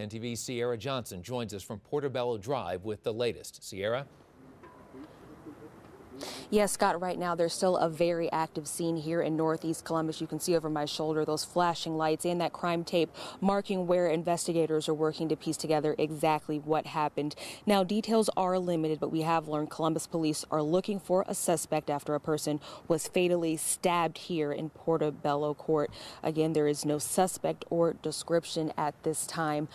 10 TV's Cierra Johnson joins us from Portobello Drive with the latest. Cierra? Yes, Scott, right now there's still a very active scene here in Northeast Columbus. You can see over my shoulder those flashing lights and that crime tape marking where investigators are working to piece together exactly what happened. Now, details are limited, but we have learned Columbus police are looking for a suspect after a person was fatally stabbed here in Portobello Court. Again, there is no suspect or description at this time.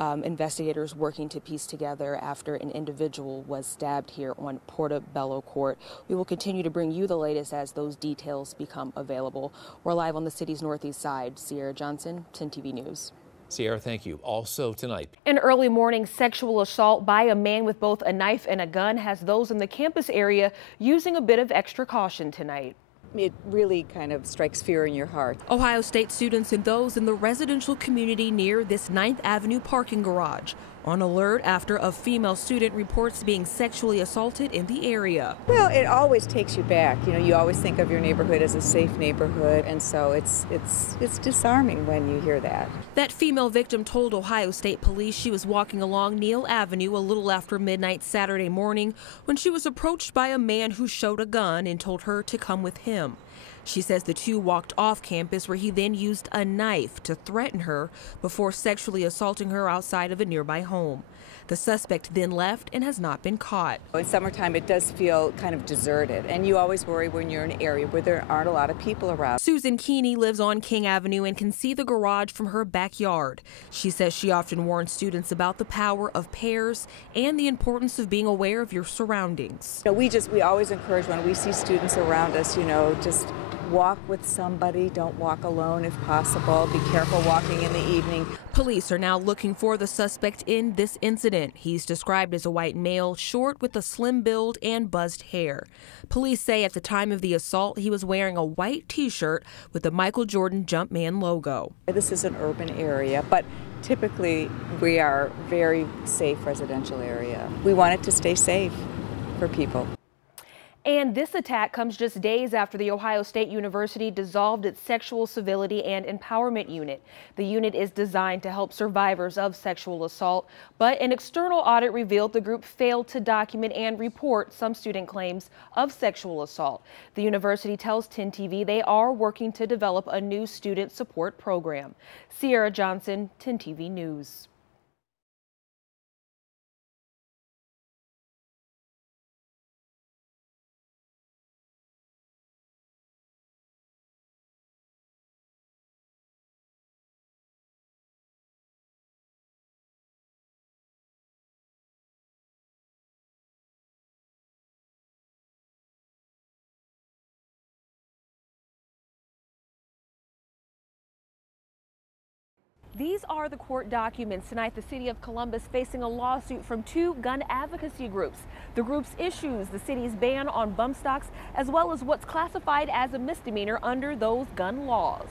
Investigators working to piece together after an individual was stabbed here on Portobello Court. We will continue to bring you the latest as those details become available. We're live on the city's northeast side. Cierra Johnson, 10 TV News. Cierra, thank you. Also tonight, an early morning sexual assault by a man with both a knife and a gun has those in the campus area using a bit of extra caution tonight. It really kind of strikes fear in your heart. Ohio State students and those in the residential community near this 9th Avenue parking garage on alert after a female student reports being sexually assaulted in the area. Well, it always takes you back. You know, you always think of your neighborhood as a safe neighborhood, and so it's disarming when you hear that. That female victim told Ohio State police she was walking along Neal Avenue a little after midnight Saturday morning when she was approached by a man who showed a gun and told her to come with him. She says the two walked off campus where he then used a knife to threaten her before sexually assaulting her outside of a nearby home. The suspect then left and has not been caught. In summertime, it does feel kind of deserted, and you always worry when you're in an area where there aren't a lot of people around. Susan Keeney lives on King Avenue and can see the garage from her backyard. She says she often warns students about the power of pairs and the importance of being aware of your surroundings. You know, we always encourage when we see students around us, you know, just walk with somebody, don't walk alone if possible. Be careful walking in the evening. Police are now looking for the suspect in this incident. He's described as a white male, short with a slim build and buzzed hair. Police say at the time of the assault, he was wearing a white t-shirt with the Michael Jordan Jumpman logo. This is an urban area, but typically we are very safe residential area. We want it to stay safe for people. And this attack comes just days after the Ohio State University dissolved its Sexual Civility and Empowerment Unit. The unit is designed to help survivors of sexual assault, but an external audit revealed the group failed to document and report some student claims of sexual assault. The university tells 10 TV they are working to develop a new student support program. Cierra Johnson, 10 TV News. These are the court documents. Tonight, the city of Columbus facing a lawsuit from two gun advocacy groups. The groups issues the city's ban on bump stocks, as well as what's classified as a misdemeanor under those gun laws.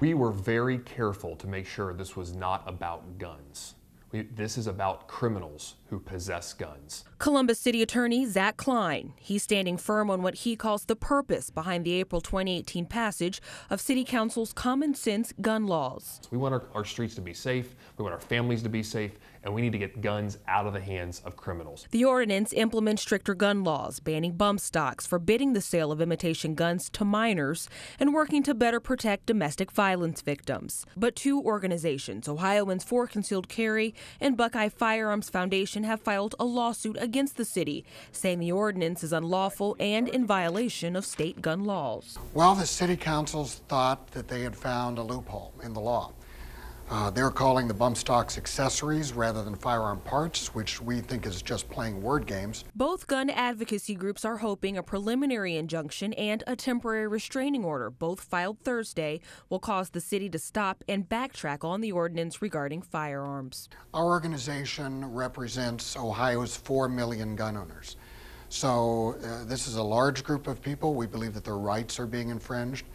We were very careful to make sure this was not about guns. This is about criminals who possess guns. Columbus City Attorney Zach Klein. He's standing firm on what he calls the purpose behind the April 2018 passage of City Council's common sense gun laws. We want our streets to be safe, we want our families to be safe, and we need to get guns out of the hands of criminals. The ordinance implements stricter gun laws, banning bump stocks, forbidding the sale of imitation guns to minors, and working to better protect domestic violence victims. But two organizations, Ohioans for Concealed Carry and Buckeye Firearms Foundation, have filed a lawsuit against the city, saying the ordinance is unlawful and in violation of state gun laws. Well, the city councils thought that they had found a loophole in the law. They're calling the bump stocks accessories rather than firearm parts, which we think is just playing word games. Both gun advocacy groups are hoping a preliminary injunction and a temporary restraining order, both filed Thursday, will cause the city to stop and backtrack on the ordinance regarding firearms. Our organization represents Ohio's 4 million gun owners. So this is a large group of people. We believe that their rights are being infringed.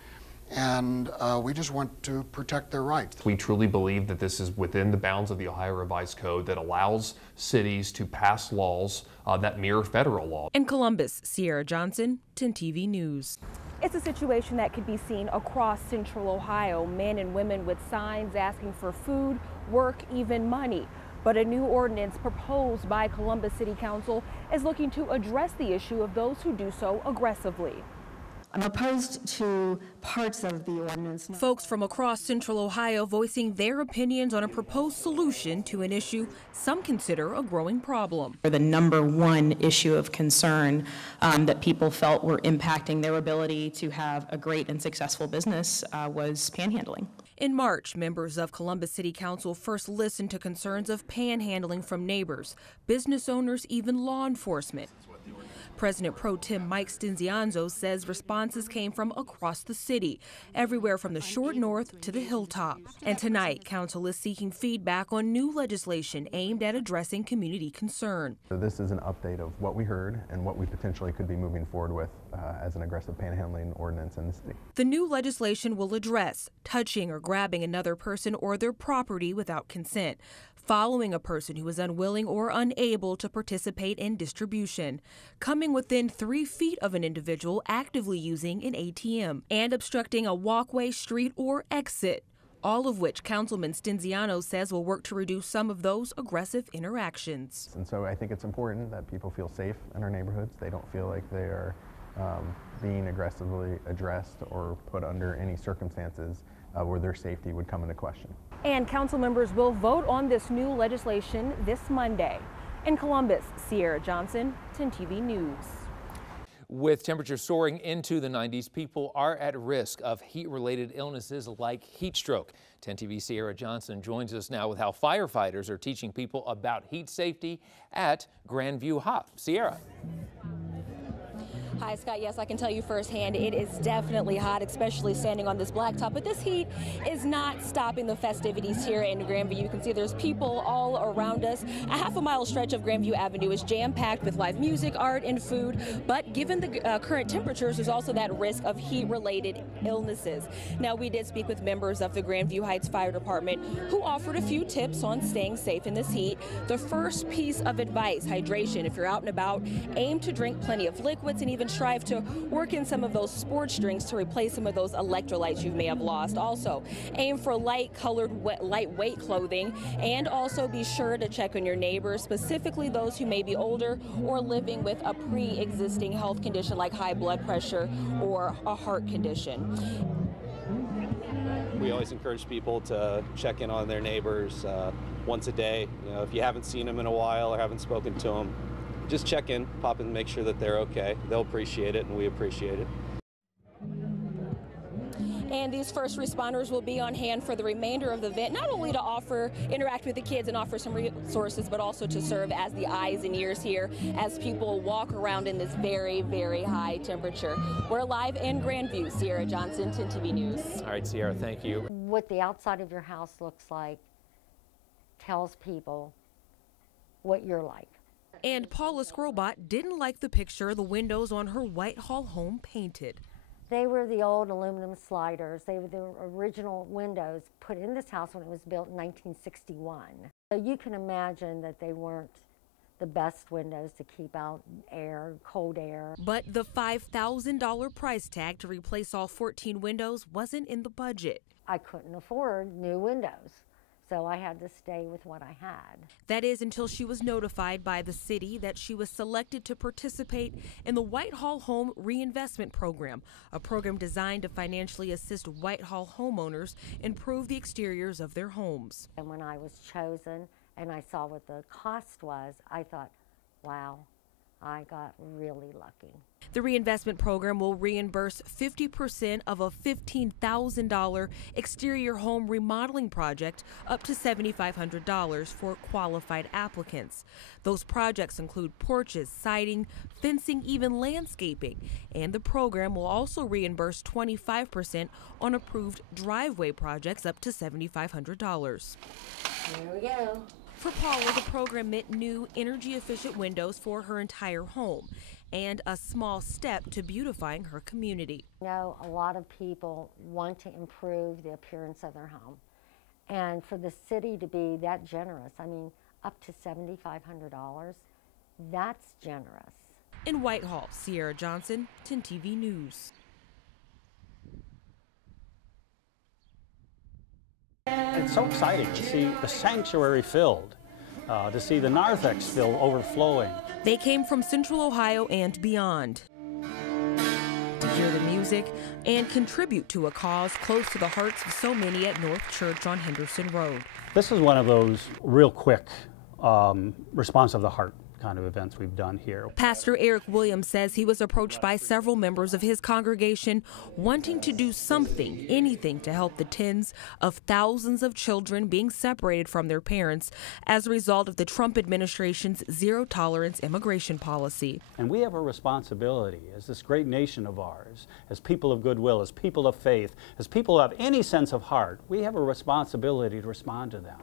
And we just want to protect their rights. We truly believe that this is within the bounds of the Ohio Revised Code that allows cities to pass laws that mirror federal law. In Columbus, Cierra Johnson, 10 TV News. It's a situation that could be seen across central Ohio. Men and women with signs asking for food, work, even money. But a new ordinance proposed by Columbus City Council is looking to address the issue of those who do so aggressively. I'm opposed to parts of the ordinance. Folks from across Central Ohio voicing their opinions on a proposed solution to an issue some consider a growing problem. The number one issue of concern that people felt were impacting their ability to have a great and successful business was panhandling. In March, members of Columbus City Council first listened to concerns of panhandling from neighbors, business owners, even law enforcement. President Pro Tem Mike Stinzianzo says responses came from across the city, everywhere from the short north to the hilltop. And tonight, council is seeking feedback on new legislation aimed at addressing community concern. So this is an update of what we heard and what we potentially could be moving forward with as an aggressive panhandling ordinance in the city. The new legislation will address touching or grabbing another person or their property without consent, following a person who is unwilling or unable to participate in distribution, coming within 3 feet of an individual actively using an ATM, and obstructing a walkway, street, or exit, all of which Councilman Stinziano says will work to reduce some of those aggressive interactions. And so I think it's important that people feel safe in our neighborhoods. They don't feel like they are being aggressively addressed or put under any circumstances where their safety would come into question. And council members will vote on this new legislation this Monday. In Columbus, Cierra Johnson, 10 TV News. With temperatures soaring into the 90s, people are at risk of heat-related illnesses like heat stroke. 10 TV Cierra Johnson joins us now with how firefighters are teaching people about heat safety at Grandview High. Cierra. Hi, Scott. Yes, I can tell you firsthand, it is definitely hot, especially standing on this blacktop. But this heat is not stopping the festivities here in Grandview. You can see there's people all around us. A half-a-mile stretch of Grandview Avenue is jam-packed with live music, art, and food. But given the current temperatures, there's also that risk of heat-related illnesses. Now, we did speak with members of the Grandview Heights Fire Department who offered a few tips on staying safe in this heat. The first piece of advice, hydration. If you're out and about, aim to drink plenty of liquids and even strive to work in some of those sports drinks to replace some of those electrolytes you may have lost. Also, aim for lightweight clothing, and also be sure to check on your neighbors, specifically those who may be older or living with a pre-existing health condition like high blood pressure or a heart condition. We always encourage people to check in on their neighbors once a day. You know, if you haven't seen them in a while or haven't spoken to them, just check in, pop in, make sure that they're okay. They'll appreciate it, and we appreciate it. And these first responders will be on hand for the remainder of the event, not only to interact with the kids and offer some resources, but also to serve as the eyes and ears here as people walk around in this very, very high temperature. We're live in Grandview. Cierra Johnson, 10 TV News. All right, Cierra, thank you. What the outside of your house looks like tells people what you're like. And Paula Scrobot didn't like the picture the windows on her Whitehall home painted. They were the old aluminum sliders. They were the original windows put in this house when it was built in 1961. So you can imagine that they weren't the best windows to keep out air, cold air. But the $5,000 price tag to replace all 14 windows wasn't in the budget. I couldn't afford new windows, so I had to stay with what I had. That is until she was notified by the city that she was selected to participate in the Whitehall Home Reinvestment Program, a program designed to financially assist Whitehall homeowners improve the exteriors of their homes. And when I was chosen and I saw what the cost was, I thought, wow, I got really lucky. The reinvestment program will reimburse 50% of a $15,000 exterior home remodeling project up to $7,500 for qualified applicants. Those projects include porches, siding, fencing, even landscaping. And the program will also reimburse 25% on approved driveway projects up to $7,500. Here we go. For Paula, the program meant new energy-efficient windows for her entire home and a small step to beautifying her community. You know, a lot of people want to improve the appearance of their home. And for the city to be that generous, I mean, up to $7,500, that's generous. In Whitehall, Cierra Johnson, 10 TV News. It's so exciting to see the sanctuary filled, to see the narthex still overflowing. They came from Central Ohio and beyond to hear the music and contribute to a cause close to the hearts of so many at North Church on Henderson Road. This is one of those real quick response of the heart kind of events we've done here. Pastor Eric Williams says he was approached by several members of his congregation wanting to do something, anything to help the tens of thousands of children being separated from their parents as a result of the Trump administration's zero-tolerance immigration policy. And we have a responsibility as this great nation of ours, as people of goodwill, as people of faith, as people who have any sense of heart, we have a responsibility to respond to them.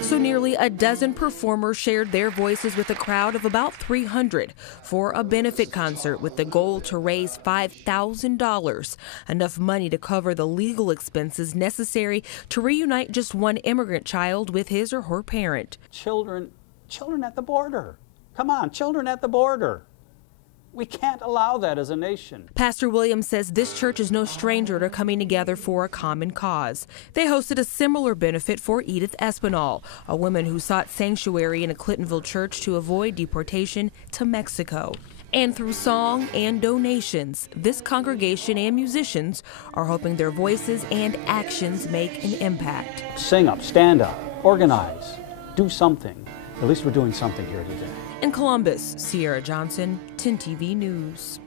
So nearly a dozen performers shared their voices with a crowd of about 300 for a benefit concert with the goal to raise $5,000, enough money to cover the legal expenses necessary to reunite just one immigrant child with his or her parent. Children at the border. Come on, children at the border. We can't allow that as a nation. Pastor Williams says this church is no stranger to coming together for a common cause. They hosted a similar benefit for Edith Espinal, a woman who sought sanctuary in a Clintonville church to avoid deportation to Mexico. And through song and donations, this congregation and musicians are hoping their voices and actions make an impact. Sing up, stand up, organize, do something. At least we're doing something here today. In Columbus, Cierra Johnson, 10 TV News.